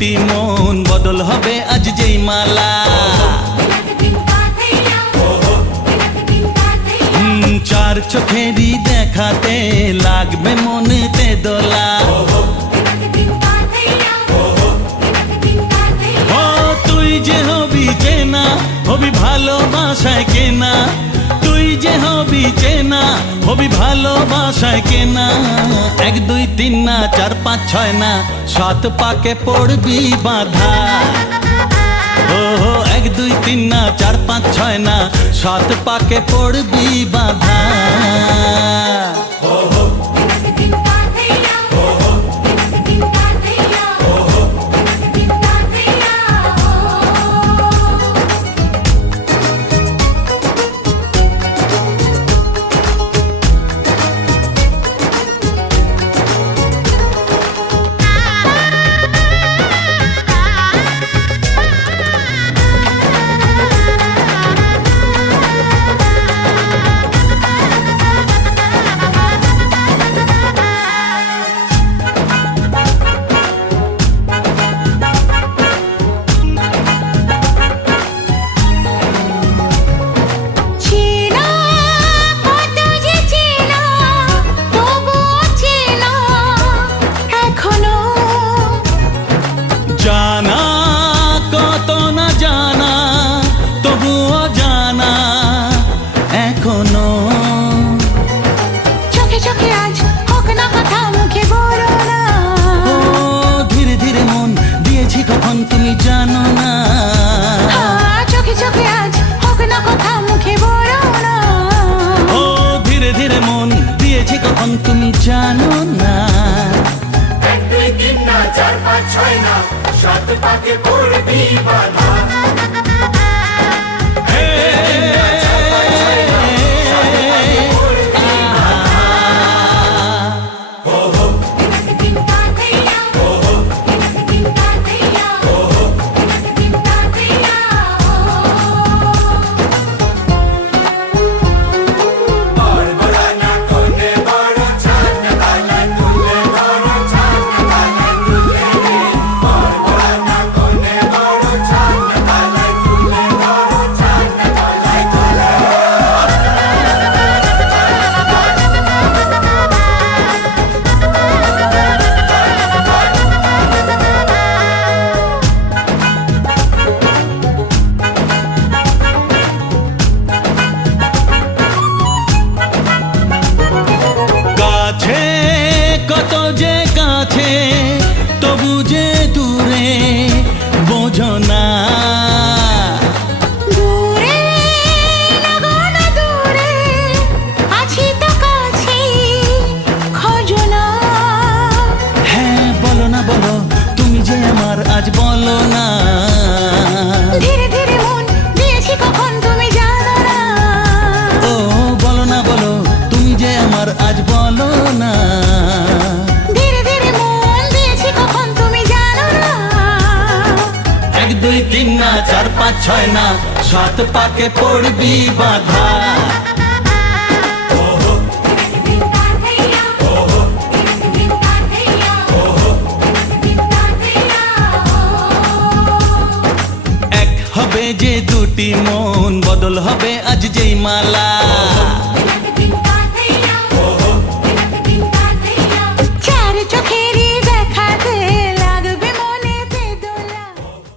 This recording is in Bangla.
দুটি মন বদল হবে আজ যেই মালা। চার চোখেরই দেখাতে লাগবে মনেতে দোলা। ও তুই যে হবি চেনা, হবি ভালোবাসায় কেনা। তুই যে হবি চেনা, হবি ভালোবাসায় কেনা। 1 2 3 না 4 5 6 না 7 পাকে পড়বি বাঁধা। ও 1 2 3 না 4 5 6 না 7 পাকে পড়বি বাঁধা। জানা কত না জানা তবুও জানা এখনো। চোখে চোখে আজ হোক না কথা মুখে বলো না। ও ধীরে ধীরে মন দিয়েছি কখন তুমি জানো না। চোখে চোখে আজ হোক না কথা মুখে বলো না। ও ধীরে ধীরে মন দিয়েছি কখন তুমি জানো না। 1 2 3 না 4 5 6 না 7 পাকে পড়বি বাঁধা। কত যে কাছে তবু যে দূরে বোঝো না। দূরে লাগো না দূরে আছি তো কাছে খোঁজো না। হ্যাঁ বলো না বলো তুমি যে আমার আজ বলো না। ধীরে ধীরে মন দিয়েছি কখন তুমি জানো না। ও বলো না বলো তুমি যে আমার আজ বলো না। ধীরে ধীরে মন দিয়েছি কখন তুমি জানো না। 1 2 3 না 4 5 6 না 7 পাকে পড়বি বাঁধা। এক হবে যে দুটি মন বদল হবে আজ যেই মালা।